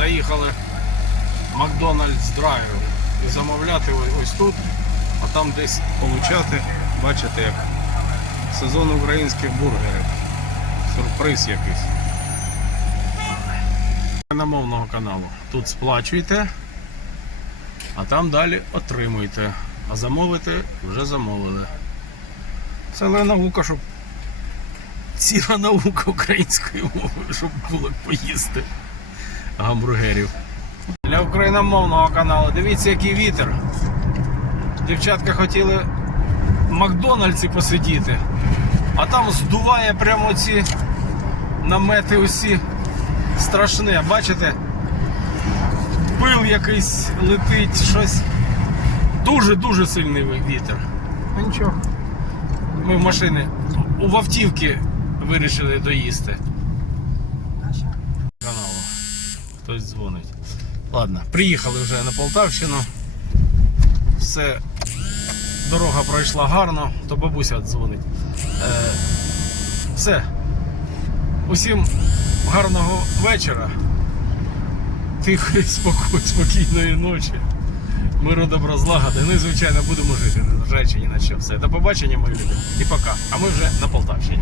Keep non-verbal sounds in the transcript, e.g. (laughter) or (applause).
Заїхали в Макдональдс драйв і замовляти ось- тут, а там десь получати, бачите, як сезон українських бургерів. Сюрприз якийсь. Мовного каналу. Тут сплачуйте, а там далі отримуйте. А замовити вже замовили. Це наука, щоб ціла наука української мови, щоб було поїсти гамбургерів. Для україномовного каналу. Дивіться, який вітер. Дівчатка хотіли в Макдональдсі посидіти, а там здуває прямо ці намети усі страшне. Бачите? Пил якийсь летить, щось. Дуже-дуже сильний вітер. Ну нічого. Ми в машини у автівки вирішили доїсти. Каналу. Хтось дзвонить. Ладно, приїхали вже на Полтавщину. Все. Дорога пройшла гарно, то бабуся дзвонить. Е, все. Усім гарного вечора. Тихої, (laughs) спокій, спокійної ночі. Миру добра злагоди. Ну і звичайно будемо жити, незважаючи ні на що. Все. До побачення, мої люди. І пока. А ми вже на Полтавщині.